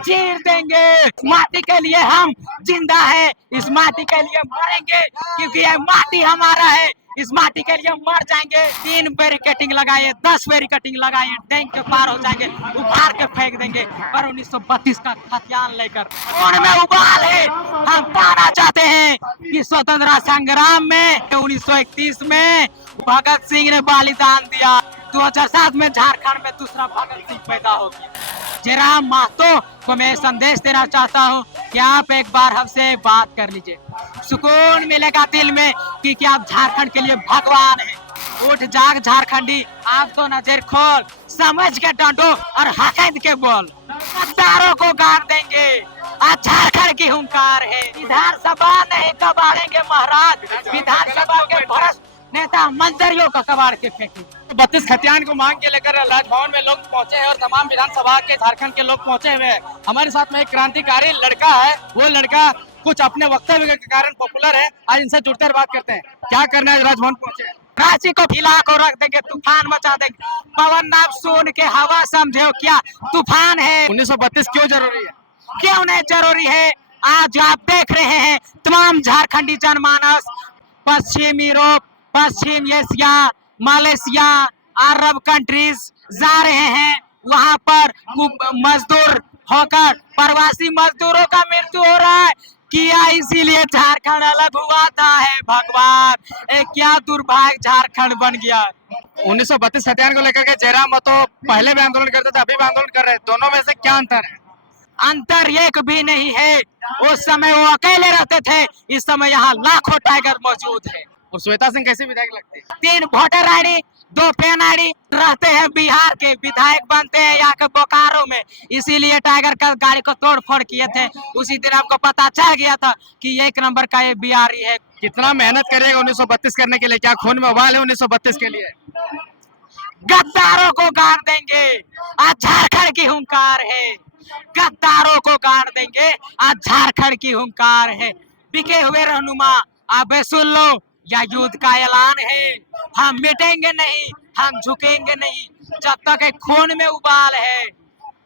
चीर देंगे। इस माटी के लिए हम जिंदा है, इस माटी के लिए मरेंगे, क्योंकि यह माटी हमारा है। इस माटी के लिए मर जाएंगे। 3 बैरिकेटिंग लगाए, 10 बैरिकेटिंग लगाए, टैंक के पार हो जाएंगे, उखाड़ के फेंक देंगे। पर 1932 का हथियार लेकर खून में उबाल है। हम पाना चाहते हैं कि स्वतंत्रता संग्राम में 1931 में भगत सिंह ने बलिदान दिया। 2007 में झारखंड में दूसरा भगत सिंह पैदा हो गया। जयराम महतो को मैं संदेश देना चाहता हूँ कि आप एक बार हमसे बात कर लीजिए, सुकून मिलेगा दिल में कि आप झारखंड के लिए भगवान हैं। उठ जाग झारखंडी, आप तो नजर खोल, समझ के डंडो और हकैद के बोल। गद्दारों को गाड़ देंगे, आज झारखंड की हुंकार है। विधानसभा नहीं कबाड़ेंगे महाराज, विधानसभा के भ्रष्ट नेता मंत्रियों का कबाड़ के फेंकेंगे। 32 खतियान को मांग के लेकर राजभवन में लोग पहुंचे हैं और तमाम विधानसभा के झारखंड के लोग पहुंचे हुए हैं। हमारे साथ में एक क्रांतिकारी लड़का है, वो लड़का कुछ अपने वक्तव्य के कारण पॉपुलर है। आज इनसे जुड़ते हुए बात करते हैं। क्या करना है, राजभवन पहुंचे हैं? रांची को हिला को रख देंगे, तूफान मचा देंगे। पवन नाम सुन के हवा समझो क्या तूफान है। 1932 क्यों जरूरी है? क्यों नहीं जरूरी है? आज आप देख रहे हैं तमाम झारखंडी जनमानस पश्चिम यूरोप, पश्चिम एशिया, मलेशिया, अरब कंट्रीज जा रहे हैं। वहां पर मजदूर होकर प्रवासी मजदूरों का मृत्यु हो रहा है। किया इसीलिए झारखंड अलग हुआ था। है भगवान, क्या दुर्भाग्य झारखंड बन गया। 1932 हत्याकांड को लेकर के जयराम महतो पहले भी आंदोलन करते थे, अभी भी आंदोलन कर रहे हैं। दोनों में से क्या अंतर है? अंतर एक भी नहीं है। उस समय वो अकेले रहते थे, इस समय यहाँ लाखों टाइगर मौजूद है। और श्वेता सिंह कैसी विधायक लगती है? 3 वोटर आईडी, 2 पैन आईडी, रहते हैं बिहार के, विधायक बनते हैं यहाँ के बोकारो में, इसीलिए टाइगर का गाड़ी को तोड़ फोड़ किए थे। उसी दिन हमको पता चल गया था कि 1 नंबर का ये बिहारी है। कितना मेहनत करिएगा 1932 करने के लिए? क्या खून में उबाल है 1932 के लिए? गद्दारों को गाड़ देंगे, आज झारखंड की हुंकार है। गद्दारों को गाड़ देंगे, आज झारखंड की हुंकार है। बिके हुए रहनुमा, आप सुन लो, या युद्ध का ऐलान है। हम मिटेंगे नहीं, हम झुकेंगे नहीं, जब तक एक खून में उबाल है,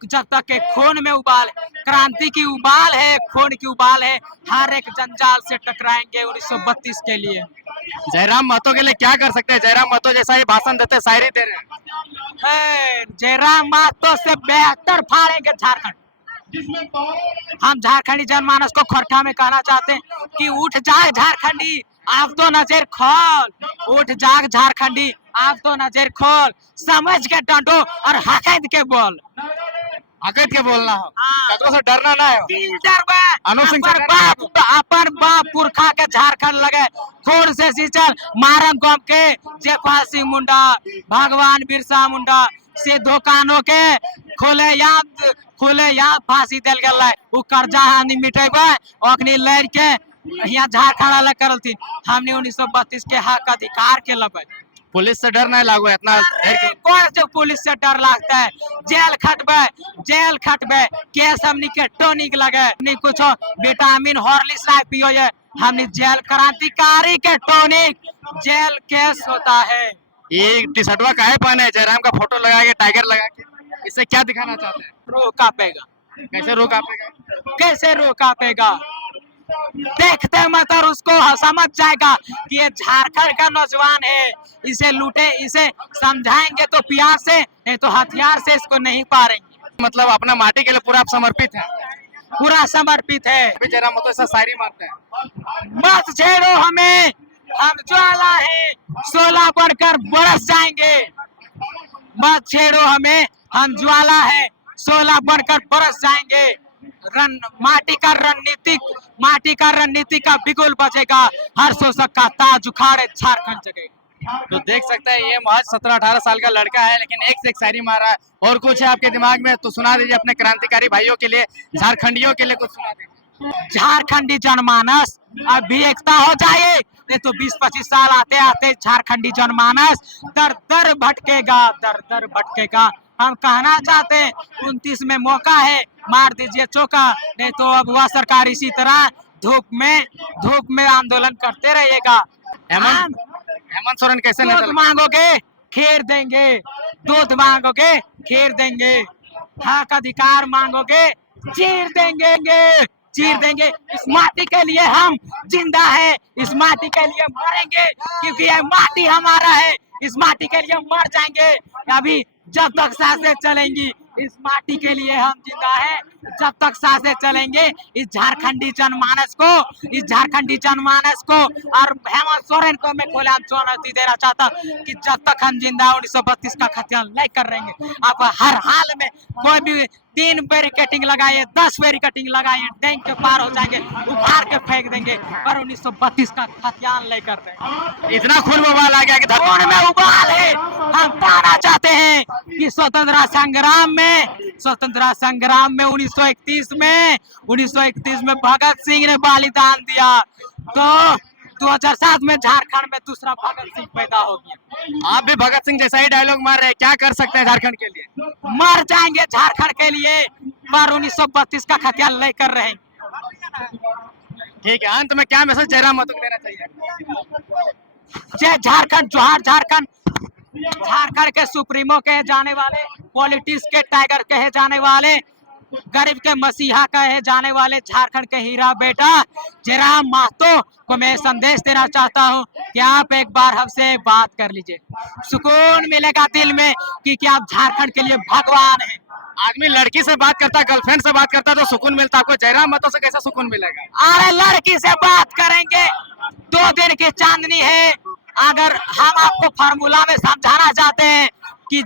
जब तक एक खून में उबाल, क्रांति की उबाल है, खून की उबाल है। हर एक जंजाल से टकराएंगे 1932 के लिए। जयराम महतो के लिए क्या कर सकते हैं? जयराम महतो जैसा ही भाषण देते, शायरी दे रहे हैं। जयराम महतो से बेहतर फाड़ेंगे झारखंड। हम झारखंडी जनमानस को खोरठा में कहना चाहते हैं कि उठ जाग झारखंडी, आप तो नजर खोल। उठ जाग झारखंडी, आप तो नजर खोल, समझ के डंडो और हकैद के बोल। हकैद के बोलना हो, कतरो से डरना ना हो। अपन बाप पुरखा के झारखंड लगे खून से सींचल मारंग गम के जयपाल सिंह मुंडा, भगवान बिरसा मुंडा से दुकानों के खुले या फांसी दिल गया। उ कर्जा हानि मिटेबे अखनी लड़ के यहाँ झारखंड अलग करल थी। हमने 1932 के हक अधिकार के लबे। पुलिस से डर नहीं लागू है इतना? कौन से पुलिस से डर लगता है? जेल खटबे केस हमनी के टॉनिक लगे, नहीं कुछ विटामिन हॉर्लिक्स ना पियो ये, हमनी जेल क्रांतिकारी के टॉनिक जेल केस होता है। ये टी शर्टवा काहे पहने? जयराम का फोटो लगा के, टाइगर लगा के, इससे क्या दिखाना चाहते हैं? रूह कांपेगा। कैसे रूह कांपेगा? कैसे रूह कांपेगा? देखते मत और उसको समझ जाएगा कि ये झारखंड का नौजवान है। इसे लूटे, इसे समझाएंगे तो प्यार से, नहीं तो हथियार से इसको नहीं पारेंगे। मतलब अपना माटी के लिए पूरा समर्पित है? पूरा समर्पित है। अभी जयराम महतो ऐसा शायरी मारते हैं, मत छेड़ो हमें, हम ज्वाला है, 16 बढ़कर बरस जाएंगे। मत छेड़ो हमें, हम ज्वाला है, 16 बढ़कर बरस जाएंगे। माटी का रणनीति का बिगुल बजेगा, हर शोषक का ताज उखाड़े झारखंड जगेगा। तो देख सकते हैं ये महज 17-18 साल का लड़का है, लेकिन एक से एक शायरी मार रहा है। और कुछ है आपके दिमाग में तो सुना दीजिए अपने क्रांतिकारी भाइयों के लिए, झारखंडियों के लिए कुछ सुना दीजिए। झारखंडी जनमानस अभी एकता हो जाए, नहीं तो 20-25 साल आते आते झारखंडी जनमानस दर दर भटकेगा। हम कहना चाहते हैं 29 में मौका है, मार दीजिए चौका, नहीं तो अब वह सरकार इसी तरह धूप में आंदोलन करते रहेगा। हेमंत सोरेन कैसे दूध मांगोगे खीर देंगे, दूध मांगोगे खीर देंगे, हक अधिकार मांगोगे चीर देंगे, चीर देंगे। इस माटी के लिए हम जिंदा है, इस माटी के लिए मरेंगे, क्योंकि यह माटी हमारा है। इस माटी के लिए मर जाएंगे अभी, जब तक सांसें चलेंगी। इस माटी के लिए हम जिंदा हैं, जब तक सांसें चलेंगे। इस झारखंडी जनमानस को, इस झारखंडी जनमानस को और हेमंत सोरेन को मैं खुलेआम चुनौती देना चाहता हूं कि जब तक हम जिंदा 1932 का खतियान नहीं कर रहेंगे, आप हर हाल में कोई भी 3 बैरिकेटिंग लगाइए, 10 बैरिकेटिंग लगाइए, टैंक के पार हो जाएंगे, उखाड़ के फेंक देंगे, पर 1932 का खतियान नहीं कर रहे। इतना खून में उबाल आ गया कि खून में उबाल है। हम पाना चाहते हैं कि स्वतंत्रता संग्राम में 1931 में भगत सिंह ने बलिदान दिया, तो 2007 में झारखंड में दूसरा भगत सिंह पैदा हो गया। आप भी भगत सिंह जैसा ही डायलॉग मार रहे हैं, क्या कर सकते हैं झारखंड के लिए? मर जाएंगे झारखंड के लिए, पर 1932 का खतियान नहीं कर रहे हैं। ठीक है, अंत में क्या मैसेज जयराम महतो को देना चाहिए? जय झारखंड, जोहार झारखंड। झारखंड के सुप्रीमो कहे जाने वाले, पॉलिटिक्स के टाइगर कहे जाने वाले, गरीब के मसीहा कहे जाने वाले झारखंड के हीरा बेटा जयराम महतो को मैं संदेश देना चाहता हूं कि आप एक बार हमसे बात कर लीजिए, सुकून मिलेगा दिल में कि आप झारखंड के लिए भगवान हैं। आदमी लड़की से बात करता, गर्लफ्रेंड से बात करता तो सुकून मिलता, आपको जयराम महतो से कैसा सुकून मिलेगा? अरे लड़की से बात करेंगे, 2 दिन की चांदनी है। अगर हम आपको फार्मूला में समझाना चाहते हैं कि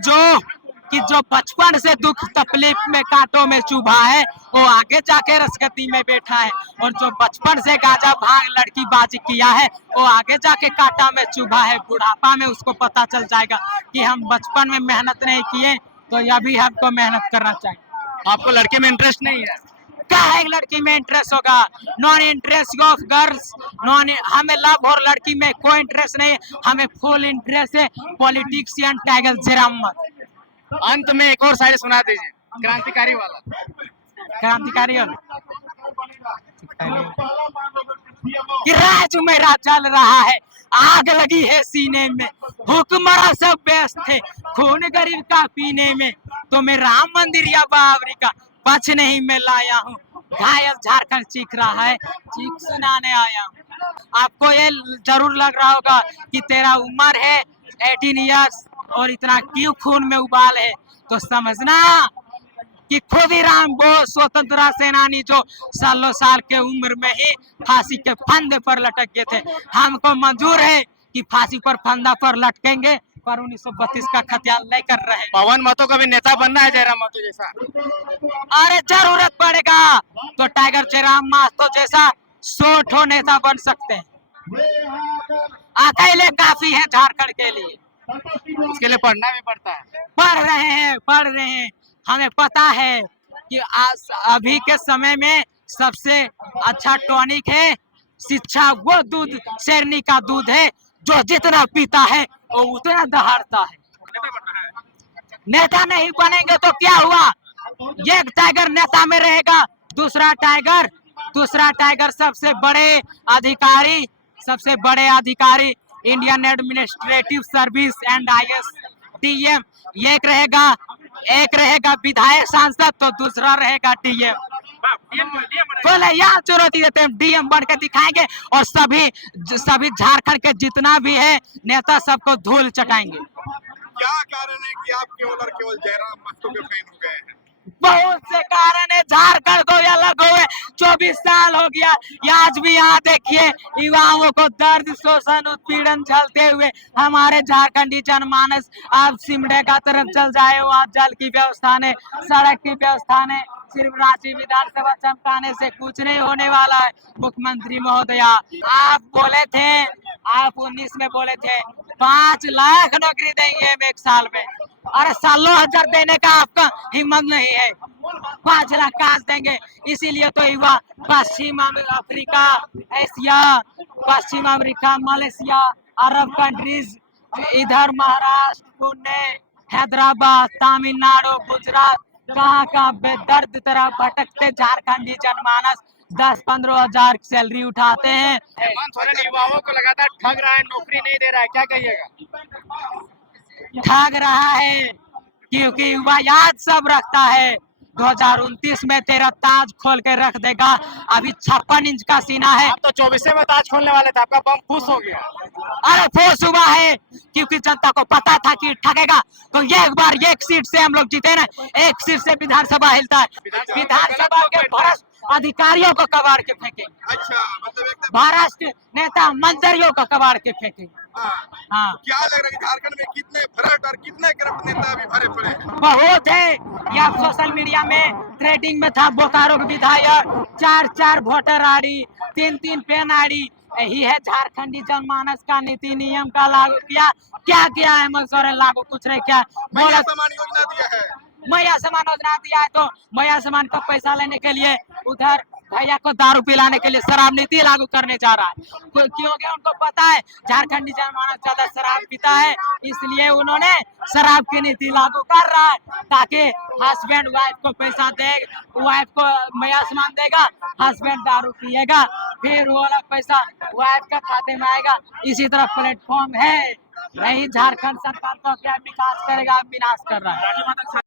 जो बचपन से दुख तकलीफ में कांटों में चुभा है, वो आगे जाके रसगती में बैठा है, और जो बचपन से गांजा भांग लड़की बाजी किया है, वो आगे जाके कांटा में चुभा है। बुढ़ापा में उसको पता चल जाएगा कि हम बचपन में मेहनत नहीं किए, तो अभी हमको मेहनत करना चाहिए। आपको लड़के में इंटरेस्ट नहीं है? क्या है लड़की में इंटरेस्ट होगा? नॉन इंटरेस्ट ऑफ गर्ल्स, हमें लव और लड़की में कोई इंटरेस्ट नहीं है, हमें फुल इंटरेस्ट है पॉलिटिशियन टाइगर जयराम महतो। अंत में एक और शायरी सुना दीजिए, क्रांतिकारी वाला। क्रांतिकारी कि राज मेरा चल रहा है, आग लगी है सीने में, हुक्मरान सब व्यस्त थे खून गरीब का पीने में, तो मैं राम मंदिर या बाबरी का पक्ष नहीं मैं लाया हूँ, घायल झारखंड चीख रहा है, चीख सुनाने आया हूँ। आपको ये जरूर लग रहा होगा कि तेरा उम्र है 18 ईयर्स और इतना क्यों खून में उबाल है, तो समझना कि खुदीराम बोस स्वतंत्रता सेनानी जो सालों साल के उम्र में ही फांसी के फंदे पर लटक गए थे, हमको मंजूर है कि फांसी पर फंदा पर लटकेंगे, पर 1932 का खतियान नहीं कर रहे हैं। पवन महतो का भी नेता बनना है जयराम महतो जैसा? अरे जरूरत पड़ेगा तो टाइगर जयराम महतो जैसा 100 ठो नेता बन सकते हैं, अकेले काफी है झारखंड के लिए। इसके लिए पढ़ना भी पड़ता है। पढ़ रहे हैं। हमें पता है कि अभी के समय में सबसे अच्छा टॉनिक है शिक्षा, वो दूध शेरनी का दूध है जो जितना पीता है वो उतना दहाड़ता है। नेता नहीं बनेंगे तो क्या हुआ? एक टाइगर नेता में रहेगा, दूसरा टाइगर सबसे बड़े अधिकारी Indian administrative service and IAS DM, एक रहेगा विधायक सांसद, तो दूसरा रहेगा DM। बोले यहाँ चुनौती देते हैं, DM बन के दिखाएंगे और सभी झारखंड के जितना भी है नेता सबको धूल चटाएंगे। क्या कारण है कि आप केवल जयराम महतो के फैन हो गए हैं? बहुत से कारण है, झारखंड को अलग हुए 24 साल हो गया, आज भी यहाँ देखिए युवाओं को दर्द शोषण उत्पीड़न झेलते हुए हमारे झारखंडी जनमानस अब सिमडेगा तरफ चल जाए, वहाँ जल की व्यवस्था ने, सड़क की व्यवस्था ने, सिर्फ रांची विधानसभा चमकाने से कुछ नहीं होने वाला है। मुख्यमंत्री महोदया, आप 19 में बोले थे 5 लाख नौकरी देंगे हम 1 साल में, अरे सालों हजार देने का आपका हिम्मत नहीं है, 5 लाख कहाँ देंगे? इसीलिए तो युवा पश्चिम अफ्रीका, एशिया, पश्चिम अफ्रीका, मलेशिया, अरब कंट्रीज, इधर महाराष्ट्र, पुणे, हैदराबाद, तमिलनाडु, गुजरात, कहाँ बेदर्द तरह भटकते झारखंडी जनमानस 10-15 हजार सैलरी उठाते हैं। हेमंत सोरेन युवाओं को लगातार ठग रहा है, नौकरी नहीं दे रहा है, क्या कहिएगा? ठग रहा है क्योंकि युवा याद सब रखता है, 2029 में तेरा ताज खोल के रख देगा। अभी 56 इंच का सीना है। आप तो 24 में ताज खोलने वाले थे, आपका बम फूस हो गया। अरे फोर्स हुआ है क्योंकि जनता को पता था कि ठगेगा, तो ये एक बार एक सीट से हम लोग जीते ना, एक सीट से विधानसभा हिलता है। विधानसभा के भ्रष्ट अधिकारियों को कबाड़ के फेंकेंगे। अच्छा, मतलब एकदम भ्रष्ट नेता मंत्रियों को कबाड़ के फेंकेंगे। हाँ। हाँ, क्या लग रहा है कि झारखंड में कितने भ्रष्ट और कितने करप्ट नेता अभी भरे पड़े हैं? बहुत है। या सोशल मीडिया में ट्रेडिंग में था बोकारो के विधायक, 4 वोटर आईडी, 3 पेन आईडी। यही है झारखंडी जनमानस का नीति नियम का लागू किया। क्या किया है हेमंत सोरेन? लागू कुछ नहीं किया। मैया बोला सम्मान योजना दिया है। मैया समान योजना दिया है, तो मैया समान का पैसा लेने के लिए उधर भैया को दारू पिलाने के लिए शराब नीति लागू करने जा रहा है। क्योंकि उनको पता है झारखंडी जनमानस ज्यादा शराब पीता है, इसलिए उन्होंने शराब की नीति लागू कर रहा है, ताकि हस्बैंड वाइफ को पैसा दे, वाइफ को मैया समान देगा, हस्बैंड दारू पिएगा, फिर वो वाला पैसा वाइफ का खाते में आएगा। इसी तरह प्लेटफॉर्म है। नहीं झारखंड सरकार तो क्या विकास करेगा, विनाश कर रहा है।